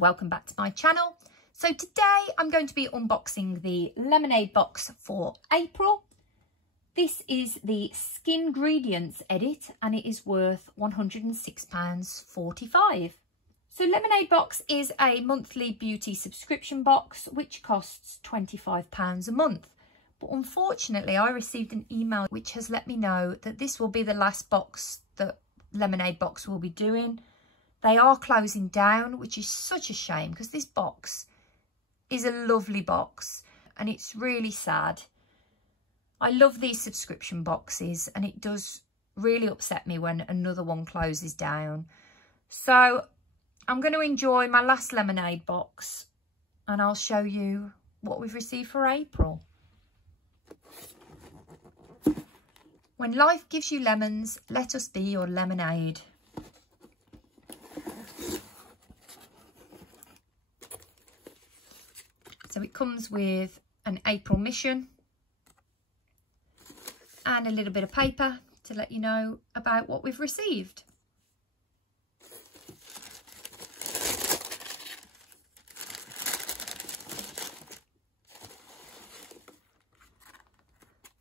welcome back to my channel. So today I'm going to be unboxing the lemonade box for April. This is the Skin-gredients edit and it is worth £106.45. So Lemonade Box is a monthly beauty subscription box which costs £25 a month. But unfortunately I received an email which has let me know that this will be the last box that Lemonade Box will be doing. They are closing down, which is such a shame because this box is a lovely box and it's really sad. I love these subscription boxes and it does really upset me when another one closes down. So I'm going to enjoy my last Lemonade box and I'll show you what we've received for April. When life gives you lemons, let us be your lemonade. So it comes with an April mission and a little bit of paper to let you know about what we've received.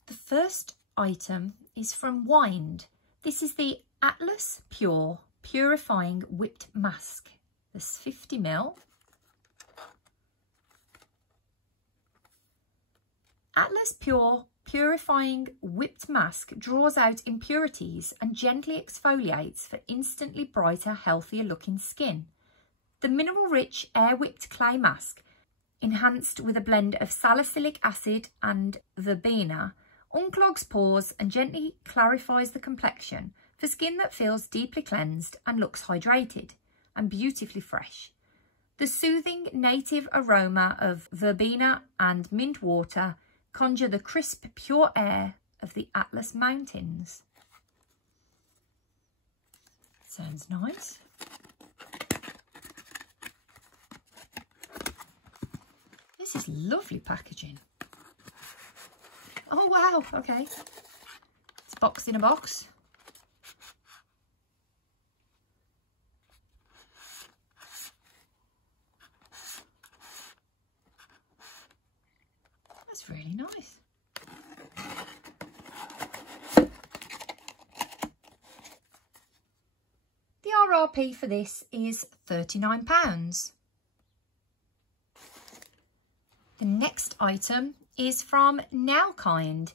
The first item is from Whind. This is the Atlas Pure Purifying Whipped Mask. There's 50ml. Atlas Pure Purifying Whipped Mask draws out impurities and gently exfoliates for instantly brighter, healthier looking skin. The mineral-rich air-whipped clay mask, enhanced with a blend of salicylic acid and verbena, unclogs pores and gently clarifies the complexion for skin that feels deeply cleansed and looks hydrated and beautifully fresh. The soothing native aroma of verbena and mint water conjure the crisp, pure air of the Atlas Mountains. Sounds nice. This is lovely packaging. Oh wow, okay. It's box in a box. That's really nice. The RRP for this is £39. The next item is from Nailkind.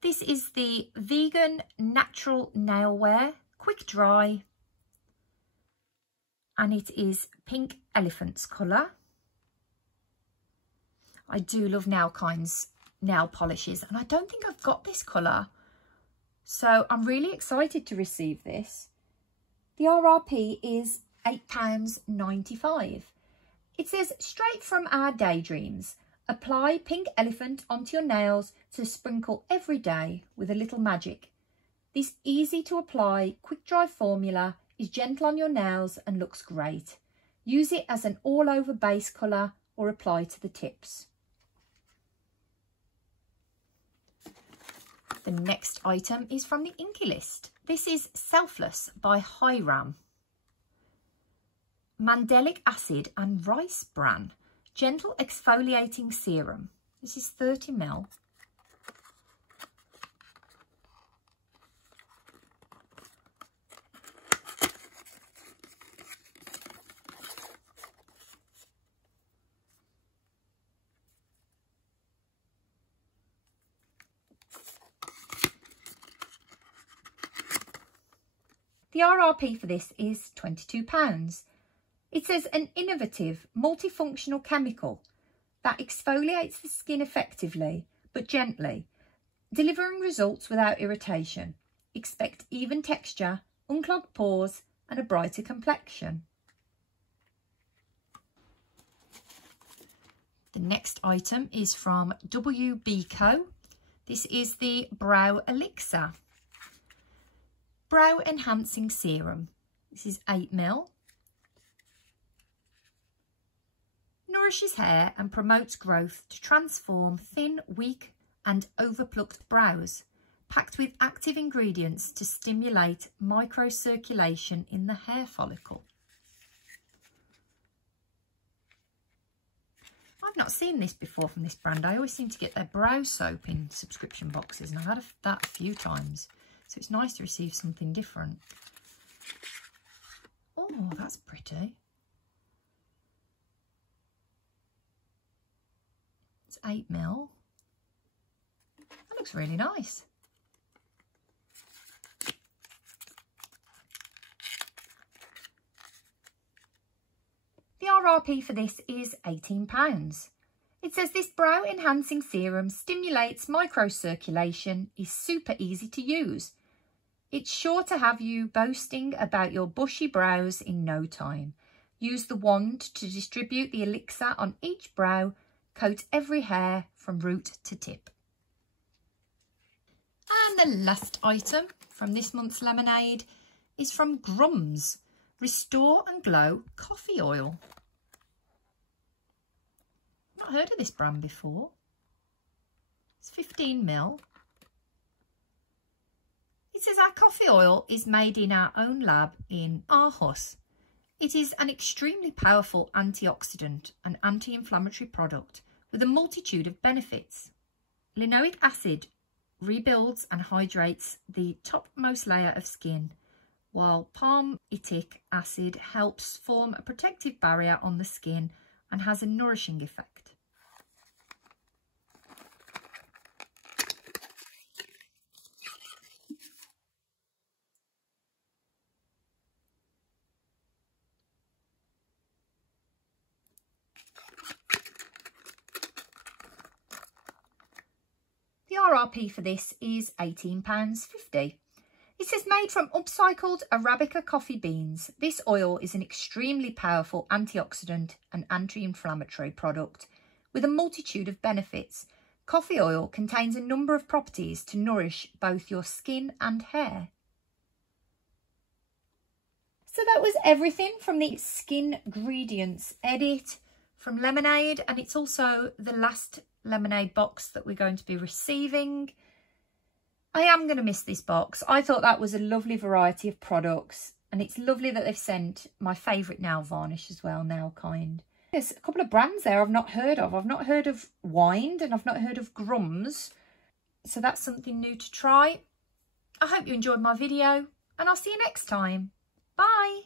This is the vegan natural nail wear, quick dry, and it is pink elephant's colour. I do love Nailkind's nail polishes and I don't think I've got this colour, so I'm really excited to receive this. The RRP is £8.95. It says, straight from our daydreams. Apply pink elephant onto your nails to sprinkle every day with a little magic. This easy to apply, quick dry formula is gentle on your nails and looks great. Use it as an all over base colour or apply to the tips. The next item is from the Inkey List. This is Selfless by Hyram. Mandelic acid and rice bran. Gentle exfoliating serum. This is 30ml. The RRP for this is £22. It says an innovative, multifunctional chemical that exfoliates the skin effectively but gently, delivering results without irritation. Expect even texture, unclogged pores and a brighter complexion. The next item is from WBCo. This is the Brow Elixir Brow Enhancing Serum. This is 8ml. Nourishes hair and promotes growth to transform thin, weak and overplucked brows. Packed with active ingredients to stimulate microcirculation in the hair follicle. I've not seen this before from this brand. I always seem to get their brow soap in subscription boxes, and I've had that a few times. So it's nice to receive something different. Oh, that's pretty. It's 8mm. That looks really nice. The RRP for this is £18. It says this brow enhancing serum stimulates microcirculation, is super easy to use. It's sure to have you boasting about your bushy brows in no time. Use the wand to distribute the elixir on each brow. Coat every hair from root to tip. And the last item from this month's lemonade is from Grums. Restore and Glow Coffee Oil. Not heard of this brand before. It's 15ml. It says our coffee oil is made in our own lab in Aarhus. It is an extremely powerful antioxidant and anti-inflammatory product with a multitude of benefits. Linoleic acid rebuilds and hydrates the topmost layer of skin, while palmitic acid helps form a protective barrier on the skin and has a nourishing effect. The RRP for this is £18.50. It says made from upcycled Arabica coffee beans. This oil is an extremely powerful antioxidant and anti-inflammatory product with a multitude of benefits. Coffee oil contains a number of properties to nourish both your skin and hair. So that was everything from the Skin-gredients edit from Lemonade, and it's also the last Lemonade box that we're going to be receiving. I am going to miss this box. I thought that was a lovely variety of products, and it's lovely that they've sent my favourite nail varnish as well, Nail Kind. There's a couple of brands there I've not heard of. I've not heard of Whind and I've not heard of Grums, so that's something new to try. I hope you enjoyed my video, and I'll see you next time. Bye!